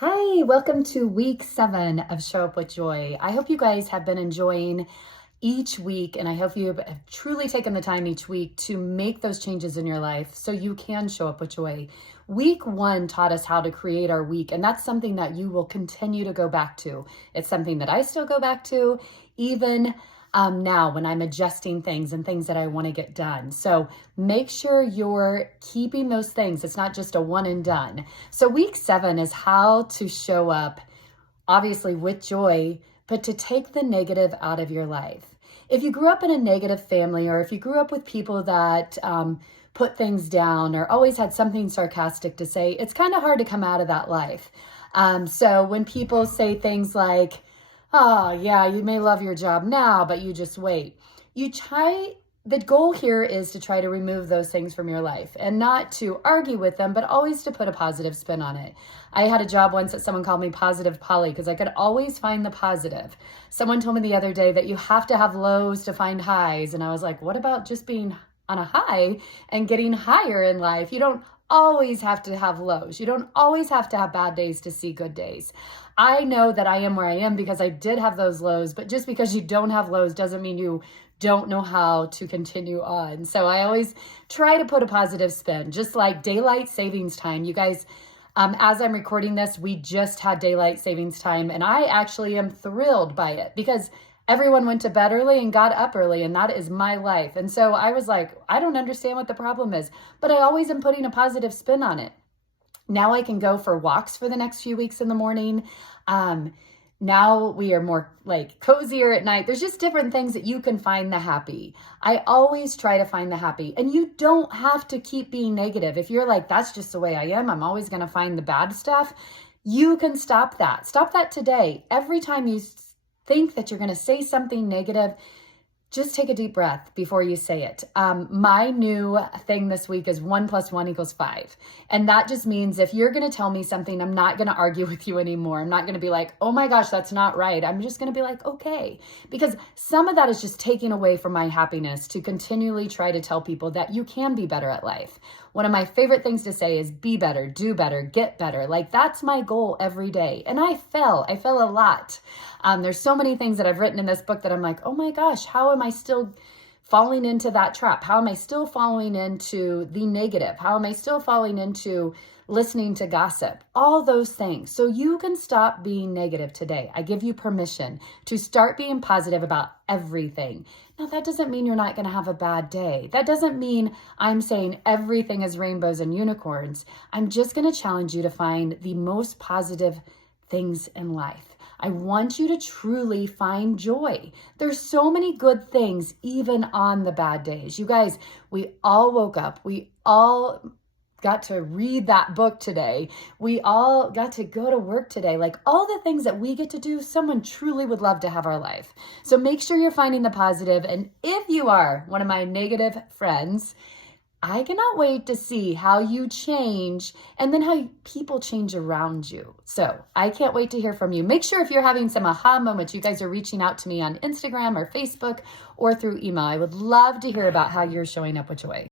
Hi, welcome to week 7 of Show Up with Joy. I hope you guys have been enjoying each week, and I hope you have truly taken the time each week to make those changes in your life so you can show up with joy. Week 1 taught us how to create our week, and that's something that you will continue to go back to. It's something that I still go back to, even now when I'm adjusting things and things that I want to get done. So make sure you're keeping those things. It's not just a one and done. So week 7 is how to show up, obviously with joy, but to take the negative out of your life. If you grew up in a negative family, or if you grew up with people that put things down or always had something sarcastic to say, it's kind of hard to come out of that life. So when people say things like, oh, yeah, you may love your job now, but you just wait. The goal here is to try to remove those things from your life and not to argue with them, but always to put a positive spin on it. I had a job once that someone called me Positive Polly because I could always find the positive. Someone told me the other day that you have to have lows to find highs. And I was like, what about just being on a high and getting higher in life? You don't always have to have lows. You don't always have to have bad days to see good days. I know that I am where I am because I did have those lows, but just because you don't have lows doesn't mean you don't know how to continue on. So I always try to put a positive spin, just like daylight savings time. You guys, as I'm recording this, we just had daylight savings time, and I actually am thrilled by it because everyone went to bed early and got up early, and that is my life. And so I was like, I don't understand what the problem is, but I always am putting a positive spin on it. Now I can go for walks for the next few weeks in the morning. Now we are more like cozier at night. There's just different things that you can find the happy. I always try to find the happy, and you don't have to keep being negative. If you're like, that's just the way I am, I'm always going to find the bad stuff. You can stop that. Stop that today. Every time you think that you're going to say something negative, just take a deep breath before you say it. My new thing this week is 1 + 1 = 5. And that just means if you're going to tell me something, I'm not going to argue with you anymore. I'm not going to be like, oh my gosh, that's not right. I'm just going to be like, okay. Because some of that is just taking away from my happiness to continually try to tell people that you can be better at life. One of my favorite things to say is be better, do better, get better. Like that's my goal every day. And I fell a lot. There's so many things that I've written in this book that I'm like, oh my gosh, how am I still falling into that trap? How am I still falling into the negative? How am I still falling into listening to gossip? All those things. So you can stop being negative today. I give you permission to start being positive about everything. Now, that doesn't mean you're not going to have a bad day. That doesn't mean I'm saying everything is rainbows and unicorns. I'm just going to challenge you to find the most positive things in life. I want you to truly find joy. There's so many good things, even on the bad days. You guys, we all woke up. We all got to read that book today. We all got to go to work today. Like all the things that we get to do, someone truly would love to have our life. So make sure you're finding the positive. And if you are one of my negative friends, I cannot wait to see how you change and then how people change around you. So I can't wait to hear from you. Make sure if you're having some aha moments, you guys are reaching out to me on Instagram or Facebook or through email. I would love to hear about how you're showing up with joy.